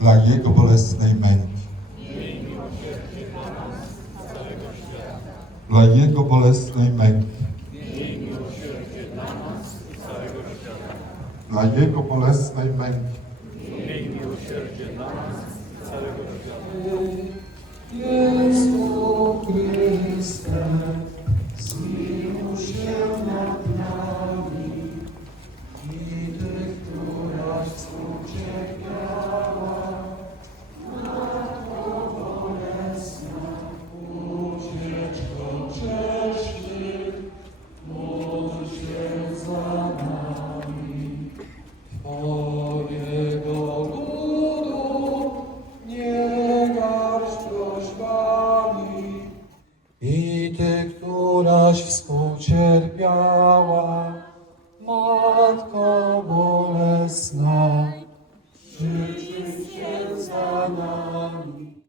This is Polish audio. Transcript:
dla Jego bolesnej męki, dla Jego bolesnej męki, dla Jego bolesnej męki. Miej miłosierdzie dla nas i całego świata. Jezu Chryste, zmiłuj się nad nami i Ty, któraś współcierpiała, Matko bolesna, ucieczko grzesznych, módl się za nami. Twojego ludu nie garść prośbami i Ty, któraś współcierpiała, Matko bolesna, przyczyń się za nami.